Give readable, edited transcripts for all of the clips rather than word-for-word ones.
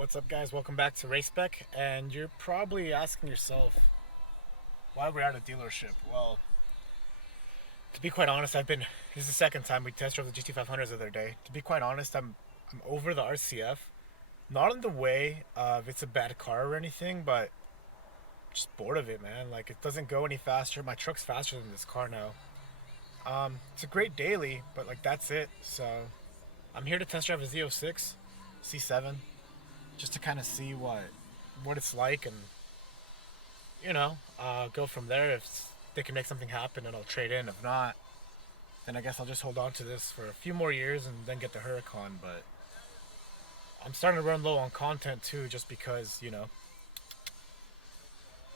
What's up, guys? Welcome back to RaceSpec, and you're probably asking yourself why we're at a dealership. Well, to be quite honest, this is the second time we test drove the GT500s the other day. To be quite honest, I'm over the RCF. Not in the way of it's a bad car or anything, but just bored of it, man. Like, it doesn't go any faster. My truck's faster than this car now. It's a great daily, but like that's it. So I'm here to test drive a Z06 C7. Just to kind of see what it's like, and go from there. If they can make something happen, and I'll trade in. If not, then I guess I'll just hold on to this for a few more years and then get the Huracan. But I'm starting to run low on content too, just because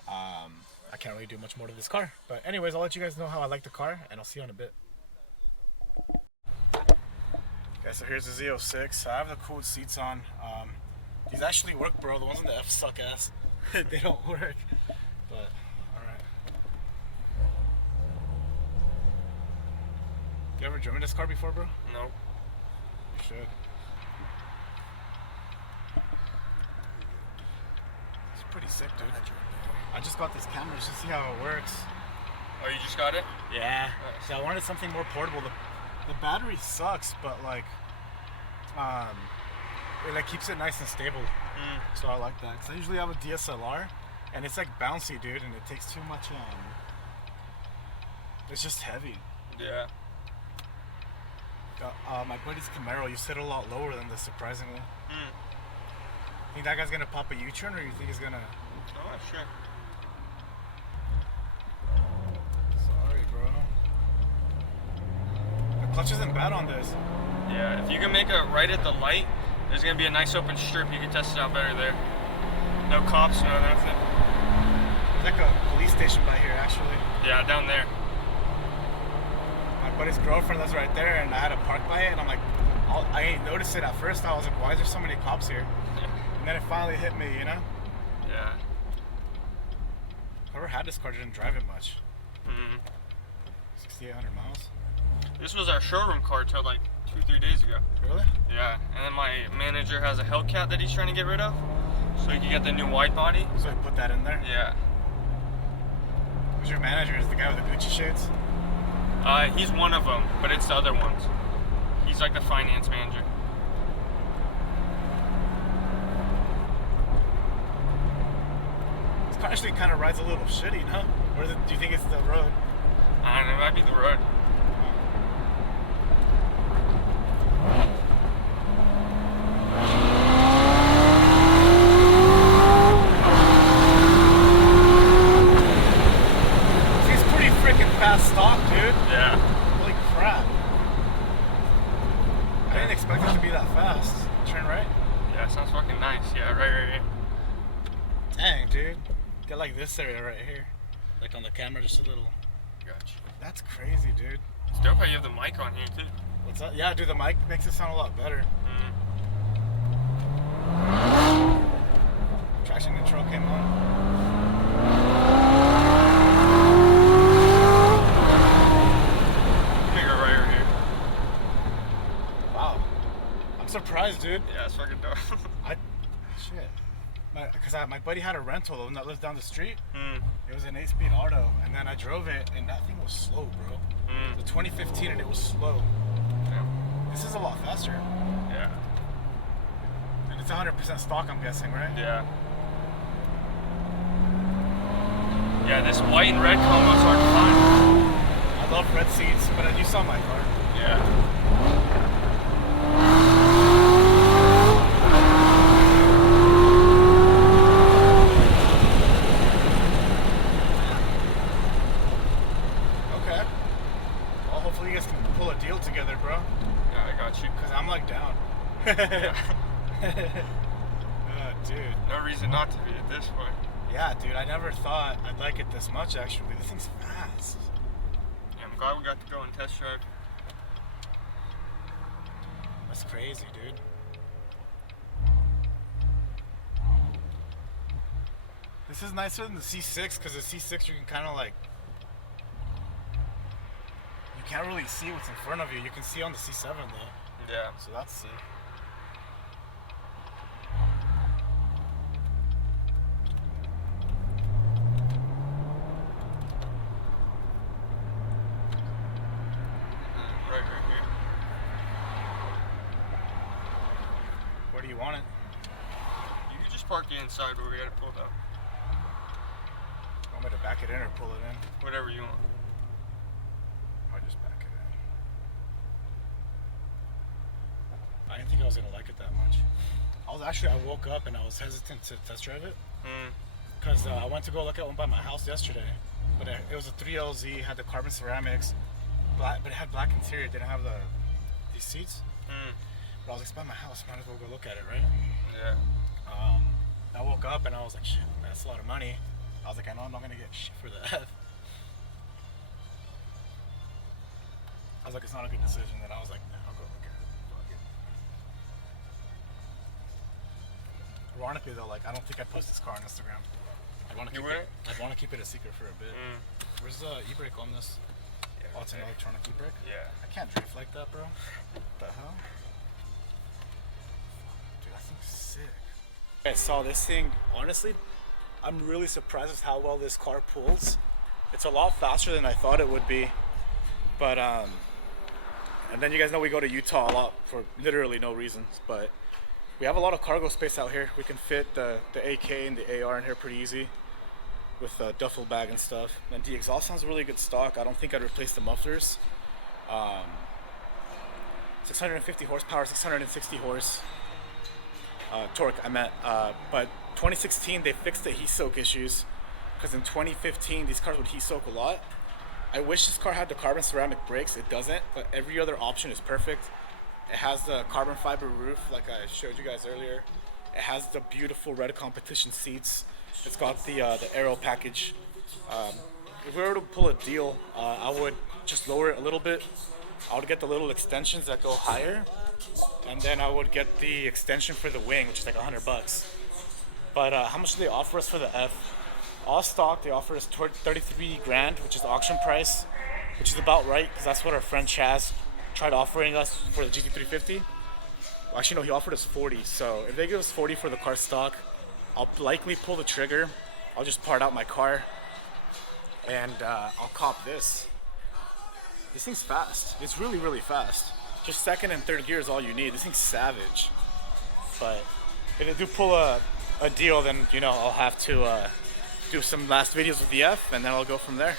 I can't really do much more to this car. But anyways, I'll let you guys know how I like the car, and I'll see you in a bit. Okay, so here's the Z06. I have the cooled seats on. These actually work, bro. The ones on the F suck ass. They don't work. But, alright. You ever driven this car before, bro? No. You should. It's pretty sick, dude. I just got this camera just to see how it works. Oh, you just got it? Yeah. Nice. So I wanted something more portable. The battery sucks, but like, it keeps it nice and stable. So I like that, because I usually have a DSLR and it's like bouncy, dude, and it takes too much it's just heavy. Yeah. My buddy's Camaro, you sit a lot lower than this, surprisingly. Think that guy's gonna pop a U-turn, or you think he's gonna... Oh, sure. Sorry, bro. The clutch isn't bad on this. Yeah, if you can make it right at the light, there's gonna be a nice open strip. You can test it out better there. No cops, no nothing. There's like a police station by here, actually. Yeah, down there. My buddy's girlfriend lives right there, and I had to park by it, and I'm like, I ain't noticed it at first. I was like, why is there so many cops here? And then it finally hit me, you know? Yeah. Whoever had this car didn't drive it much. 6,800 miles. This was our showroom car till like 2-3 days ago. Really? Yeah, and then my manager has a Hellcat that he's trying to get rid of, so he can get the new wide body. So he put that in there? Yeah. Who's your manager? Is the guy with the Gucci shades? He's one of them, but it's the other ones. He's like the finance manager. This car actually kind of rides a little shitty, no? Or do you think it's the road? I don't know, it might be the road. Fast stock, dude. Yeah. Holy crap. I didn't expect it to be that fast. Turn right? Yeah, sounds fucking nice. Yeah, right. Dang, dude. Got like this area right here. Like on the camera, just a little. Gotcha. That's crazy, dude. It's dope how you have the mic on here, too. What's that? Yeah, dude, the mic makes it sound a lot better. Traction control came on. Surprised, dude. Yeah, it's fucking dope. Because my buddy had a rental, the one that lives down the street. It was an 8-speed auto, and then I drove it, and that thing was slow, bro. The 2015, and it was slow. Yeah. This is a lot faster. Yeah. And it's 100% stock, I'm guessing, right? Yeah. Yeah, this white and red combo is hard to find. I love red seats, but you saw my car. Yeah. Together, bro. Yeah, I got you. Because I'm like down. Dude. No reason not to be at this point. Yeah, dude, I never thought I'd like it this much, actually. This thing's fast. Yeah, I'm glad we got to go and test drive. That's crazy, dude. This is nicer than the C6, because the C6 you can kind of like... You can't really see what's in front of you. You can see on the C7 though. Yeah. So that's sick. do you want it? You can just park it inside where we got it pulled up. Want me to back it in or pull it in? Whatever you want. I'll just back it in. I didn't think I was gonna like it that much. I woke up and I was hesitant to test drive it. Because I went to go look at one by my house yesterday. But it was a 3LZ, had the carbon ceramics, black, but it had black interior, didn't have these seats. But I was like, it's by my house, might as well go look at it, right? Yeah. I woke up and I was like, shit, that's a lot of money. I was like, I know I'm not gonna get shit for the F. I was like, it's not a good decision. Then I was like, nah, I'll go look at it. Fuck it. Ironically though, like I don't think I'd post this car on Instagram. I'd want to keep it a secret for a bit. Where's the e-brake on this? Yeah, oh, it's an electronic e-brake? Yeah. I can't drift like that, bro. What the hell? Dude, that thing's sick. I saw this thing, honestly, I'm really surprised with how well this car pulls. It's a lot faster than I thought it would be. But, and then you guys know we go to Utah a lot for literally no reasons, but we have a lot of cargo space out here. We can fit the AK and the AR in here pretty easy with a duffel bag and stuff. And the exhaust sounds really good stock. I don't think I'd replace the mufflers. 650 horsepower, 660 horse. Torque, I meant. But 2016, they fixed the heat soak issues. Because in 2015, these cars would heat soak a lot. I wish this car had the carbon ceramic brakes. It doesn't, but every other option is perfect. It has the carbon fiber roof like I showed you guys earlier. It has the beautiful red competition seats. It's got the aero package. If we were to pull a deal, I would just lower it a little bit. I would get the little extensions that go higher, and then I would get the extension for the wing, which is like $100. But how much do they offer us for the F? All stock, they offer us 33 grand, which is the auction price, which is about right because that's what our friend Chaz tried offering us for the GT350. Well, actually, no, he offered us 40. So if they give us 40 for the car stock, I'll likely pull the trigger. I'll just part out my car, and I'll cop this. This thing's fast. It's really, really fast. Just second and third gear is all you need. This thing's savage. But if they do pull a deal, then you know I'll have to do some last videos with the F, and then I'll go from there.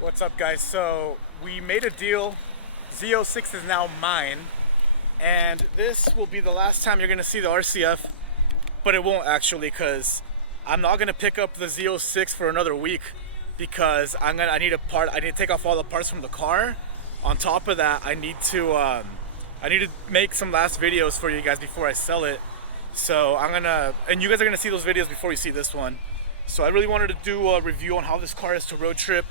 What's up, guys? So we made a deal. Z06 is now mine, and this will be the last time you're gonna see the RCF, but it won't actually, because I'm not gonna pick up the Z06 for another week because I need to take off all the parts from the car. On top of that, I need to make some last videos for you guys before I sell it. So and you guys are gonna see those videos before you see this one. So I really wanted to do a review on how this car is to road trip.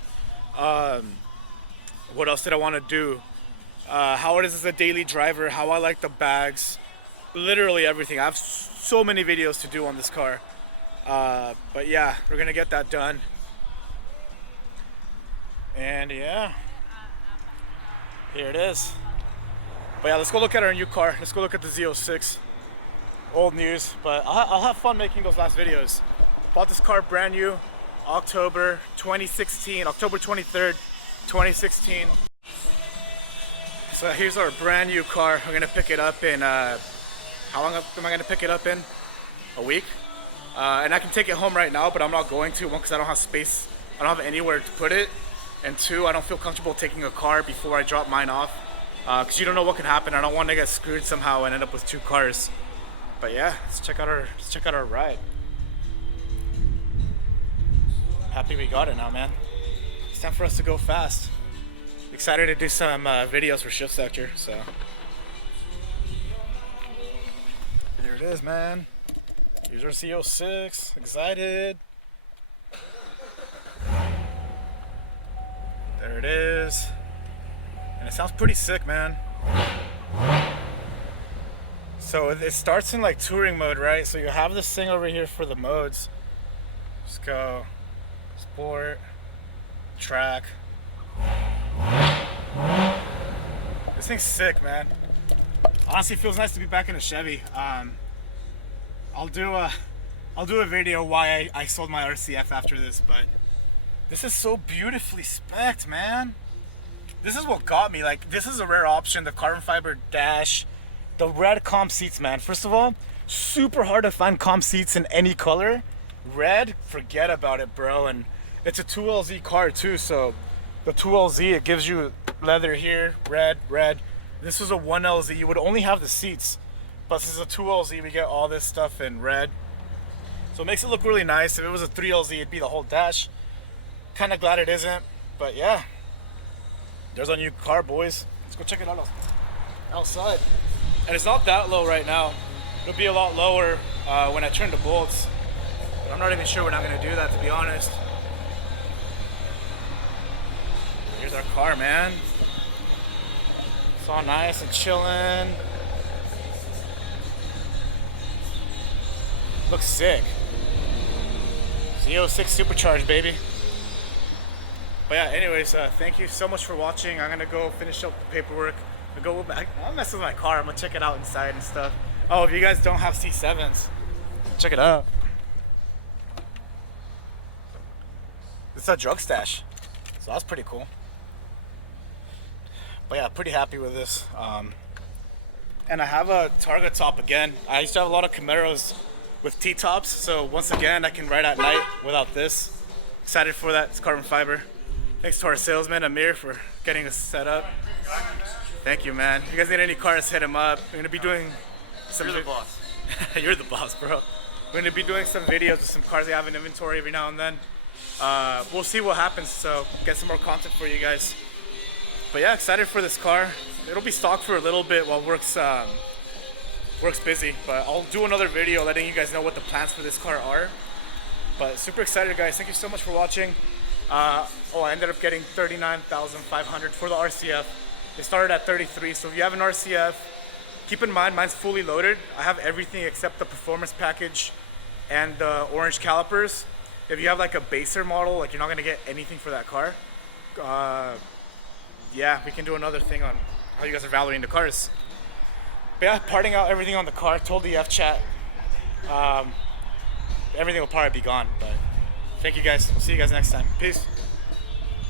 What else did I want to do? How it is as a daily driver, how I like the bags, literally everything. I have so many videos to do on this car. But yeah, we're gonna get that done. And yeah, here it is. But yeah, let's go look at our new car. Let's go look at the Z06. Old news, but I'll have fun making those last videos. Bought this car brand new, October 2016, October 23rd, 2016. So here's our brand new car. We're gonna pick it up in, how long am I gonna pick it up in? A week? And I can take it home right now, but I'm not going to. One, because I don't have space. I don't have anywhere to put it. And two, I don't feel comfortable taking a car before I drop mine off. Because you don't know what could happen. I don't want to get screwed somehow and end up with two cars. But yeah, let's check out our ride. Happy we got it now, man. It's time for us to go fast. Excited to do some videos for Shift Sector, so. Here it is, man. Here's our Z06, excited. There it is. And it sounds pretty sick, man. So it starts in like touring mode, right? So you have this thing over here for the modes. Just go sport, track. This thing's sick, man. Honestly, it feels nice to be back in a Chevy. I'll do a video why I sold my RCF after this, but this is so beautifully spec'd, man. This is what got me. Like, this is a rare option. The carbon fiber dash, the red comp seats, man. First of all, super hard to find comp seats in any color. Red, forget about it, bro. And it's a 2LZ car too, so the 2LZ, it gives you leather here, red, red. This was a 1LZ, you would only have the seats. But since it's a 2LZ, we get all this stuff in red. So it makes it look really nice. If it was a 3LZ, it'd be the whole dash. Kind of glad it isn't, but yeah. There's our new car, boys. Let's go check it out outside. And it's not that low right now. It'll be a lot lower when I turn the bolts. But I'm not even sure we're not gonna do that, to be honest. Here's our car, man. It's all nice and chilling. Looks sick. Z06 supercharged, baby. But yeah, anyways, thank you so much for watching. I'm gonna go finish up the paperwork. Go back. I'll mess with my car. I'm gonna check it out inside and stuff. Oh, if you guys don't have C7s, check it out. It's a drug stash, so that's pretty cool. But yeah, pretty happy with this. And I have a Targa top again. I used to have a lot of Camaros with T-tops, so once again I can ride at night without this. Excited for that. It's carbon fiber. Thanks to our salesman Amir for getting us set up. Thank you, man. If you guys need any cars, hit him up. We're gonna be doing some. You're the boss. You're the boss, bro. We're gonna be doing some videos with some cars we have in inventory every now and then. We'll see what happens, so get some more content for you guys. But yeah, excited for this car. It'll be stock for a little bit while work's busy, but I'll do another video letting you guys know what the plans for this car are. But super excited, guys. Thank you so much for watching. I ended up getting $39,500 for the RCF. They started at 33, so if you have an RCF, keep in mind mine's fully loaded. I have everything except the performance package and the orange calipers. If you have like a baser model, like you're not gonna get anything for that car. Yeah, we can do another thing on how you guys are valuing the cars. But yeah, parting out everything on the car. Told the F chat. Everything will probably be gone, but thank you guys. See you guys next time. Peace.